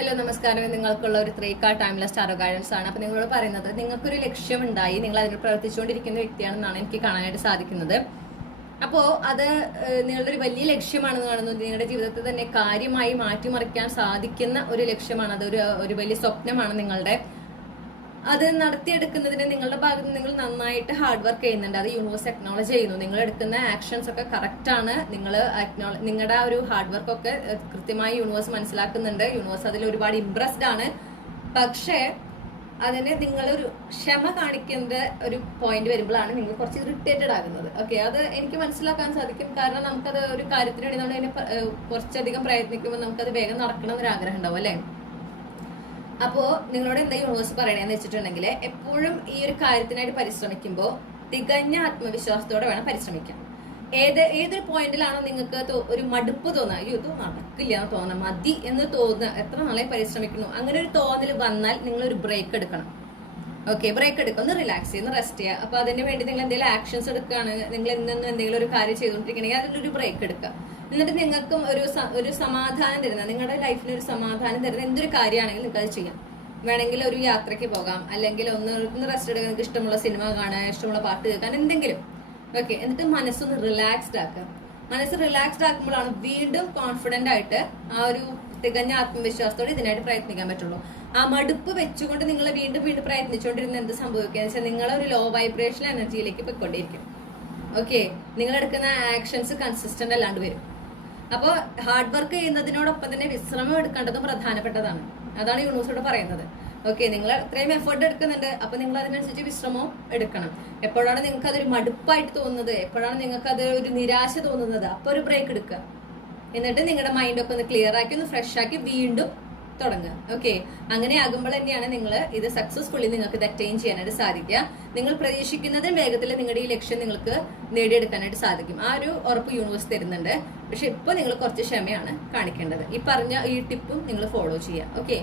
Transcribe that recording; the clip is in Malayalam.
ഹലോ നമസ്കാരം. നിങ്ങൾക്കുള്ള ഒരു 3 കാർഡ് ടൈംലെസ് ടാരോ ഗൈഡൻസ് ആണ്. അപ്പോൾ നിങ്ങളോട് പറയുന്നത് നിങ്ങൾക്കൊരു ലക്ഷ്യമുണ്ടായി, നിങ്ങൾ അതിന് പ്രവർത്തിച്ചുകൊണ്ടിരിക്കുന്ന വ്യക്തിയാണെന്നാണ് എനിക്ക് കാണാനായിട്ട് സാധിക്കുന്നത്. അപ്പോൾ അത് നിങ്ങളുടെ ഒരു വലിയ ലക്ഷ്യമാണെന്ന് കാണുന്നത്. നിങ്ങളുടെ ജീവിതത്തിൽ തന്നെ കാര്യമായി മാറ്റിമറിക്കാൻ സാധിക്കുന്ന ഒരു ലക്ഷ്യമാണ്. അതൊരു വലിയ സ്വപ്നമാണ് നിങ്ങളുടെ. അത് നടത്തിയെടുക്കുന്നതിന് നിങ്ങളുടെ ഭാഗത്ത് നിങ്ങൾ നന്നായിട്ട് ഹാർഡ് വർക്ക് ചെയ്യുന്നുണ്ട്. അത് യൂണിവേഴ്സ് അക്നോളജ് ചെയ്യുന്നു. നിങ്ങൾ എടുക്കുന്ന ആക്ഷൻസ് ഒക്കെ കറക്റ്റ് ആണ്. നിങ്ങളുടെ ഒരു ഹാർഡ് വർക്ക് ഒക്കെ കൃത്യമായി യൂണിവേഴ്സ് മനസ്സിലാക്കുന്നുണ്ട്. യൂണിവേഴ്സ് അതിൽ ഒരുപാട് ഇംപ്രസ്ഡ് ആണ്. പക്ഷേ അതിന് നിങ്ങളൊരു ക്ഷമ കാണിക്കേണ്ട ഒരു പോയിന്റ് വരുമ്പോഴാണ് നിങ്ങൾ കുറച്ച് ഇറിറ്റേറ്റഡ് ആകുന്നത്. ഓക്കെ, അത് എനിക്ക് മനസ്സിലാക്കാൻ സാധിക്കും. കാരണം നമുക്കത് ഒരു കാര്യത്തിന് വേണ്ടി നമ്മൾ അതിനെ കുറച്ചധികം പ്രയത്നിക്കുമ്പോൾ നമുക്കത് വേഗം നടക്കണം എന്നൊരു ആഗ്രഹം ഉണ്ടാവും അല്ലേ. അപ്പോ നിങ്ങളോട് എന്താ യൂണിവേഴ്സ് പറയണേന്ന് വെച്ചിട്ടുണ്ടെങ്കിൽ, എപ്പോഴും ഈ ഒരു കാര്യത്തിനായിട്ട് പരിശ്രമിക്കുമ്പോൾ തികഞ്ഞ ആത്മവിശ്വാസത്തോടെ വേണം പരിശ്രമിക്കാൻ. ഏതൊരു പോയിന്റിലാണോ നിങ്ങൾക്ക് ഒരു മടുപ്പ് തോന്നുക, അയ്യോ ഇത് നടക്കില്ല എന്ന് തോന്നുക, മതി എന്ന് തോന്നുക, എത്ര നാളെ പരിശ്രമിക്കുന്നു, അങ്ങനെ ഒരു തോന്നൽ വന്നാൽ നിങ്ങൾ ഒരു ബ്രേക്ക് എടുക്കണം. ഓക്കെ, ബ്രേക്ക് എടുക്കുക, ഒന്ന് റിലാക്സ് ചെയ്യുക, ഒന്ന് റെസ്റ്റ് ചെയ്യുക. അപ്പൊ അതിന് വേണ്ടി നിങ്ങൾ എന്തെങ്കിലും ആക്ഷൻസ് എടുക്കുകയാണ്, നിങ്ങൾ എന്നും എന്തെങ്കിലും ഒരു കാര്യം ചെയ്തുകൊണ്ടിരിക്കണമെങ്കിൽ അതിലൊരു ബ്രേക്ക് എടുക്കുക. എന്നിട്ട് നിങ്ങൾക്കും ഒരു സമാധാനം തരുന്ന, നിങ്ങളുടെ ലൈഫിന് ഒരു സമാധാനം തരുന്ന എന്തൊരു കാര്യമാണെങ്കിലും നിങ്ങൾക്ക് അത് ചെയ്യാം. വേണമെങ്കിൽ ഒരു യാത്രയ്ക്ക് പോകാം, അല്ലെങ്കിൽ ഒന്ന് റെസ്റ്റ് എടുക്കാൻ, നിങ്ങൾക്ക് ഇഷ്ടമുള്ള സിനിമ കാണാൻ, ഇഷ്ടമുള്ള പാട്ട് കേൾക്കാൻ, എന്തെങ്കിലും. ഓക്കെ, എന്നിട്ട് മനസ്സൊന്ന് റിലാക്സ്ഡ് ആക്കുക. മനസ്സ് റിലാക്സ്ഡ് ആക്കുമ്പോഴാണ് വീണ്ടും കോൺഫിഡന്റ് ആയിട്ട് ആ ഒരു തികഞ്ഞ ആത്മവിശ്വാസത്തോടെ ഇതിനായിട്ട് പ്രയത്നിക്കാൻ പറ്റുള്ളൂ. ആ മടുപ്പ് വെച്ചുകൊണ്ട് നിങ്ങൾ വീണ്ടും പ്രയത്നിച്ചുകൊണ്ടിരുന്ന എന്ത് സംഭവിക്കുക എന്ന് വെച്ചാൽ നിങ്ങളൊരു ലോ വൈബ്രേഷൻ എനർജിയിലേക്ക് പോയിക്കൊണ്ടിരിക്കും. ഓക്കെ, നിങ്ങൾ എടുക്കുന്ന ആക്ഷൻസ് കൺസിസ്റ്റന്റ് അല്ലാണ്ട് വരും. അപ്പോൾ ഹാർഡ് വർക്ക് ചെയ്യുന്നതിനോടൊപ്പം തന്നെ വിശ്രമം എടുക്കേണ്ടതും പ്രധാനപ്പെട്ടതാണ്. അതാണ് യൂണിവേഴ്സോട് പറയുന്നത്. ഓക്കെ, നിങ്ങൾ ഇത്രയും എഫേർട്ട് എടുക്കുന്നുണ്ട്, അപ്പൊ നിങ്ങൾ അതിനനുസരിച്ച് വിശ്രമവും എടുക്കണം. എപ്പോഴാണ് നിങ്ങൾക്ക് അതൊരു മടുപ്പായിട്ട് തോന്നുന്നത്, എപ്പോഴാണ് നിങ്ങൾക്ക് അത് ഒരു നിരാശ തോന്നുന്നത്, അപ്പൊ ഒരു ബ്രേക്ക് എടുക്കുക. എന്നിട്ട് നിങ്ങളുടെ മൈൻഡൊക്കെ ഒന്ന് ക്ലിയർ ആക്കി, ഒന്ന് ഫ്രഷ് ആക്കി വീണ്ടും തുടങ്ങുക. ഓക്കെ, അങ്ങനെ ആകുമ്പോൾ തന്നെയാണ് നിങ്ങൾ ഇത് സക്സസ്ഫുള്ളി നിങ്ങൾക്ക് ഇത് അറ്റൈൻ ചെയ്യാനായിട്ട് സാധിക്കുക. നിങ്ങൾ പ്രതീക്ഷിക്കുന്നതിന് വേഗത്തിൽ നിങ്ങളുടെ ഈ ലക്ഷ്യം നിങ്ങൾക്ക് നേടിയെടുക്കാനായിട്ട് സാധിക്കും. ആ ഒരു ഉറപ്പ് യൂണിവേഴ്സ് തരുന്നുണ്ട്. പക്ഷെ ഇപ്പൊ നിങ്ങൾ കുറച്ച് ക്ഷമയാണ് കാണിക്കേണ്ടത്. ഈ പറഞ്ഞ ഈ ടിപ്പും നിങ്ങൾ ഫോളോ ചെയ്യുക. ഓക്കെ.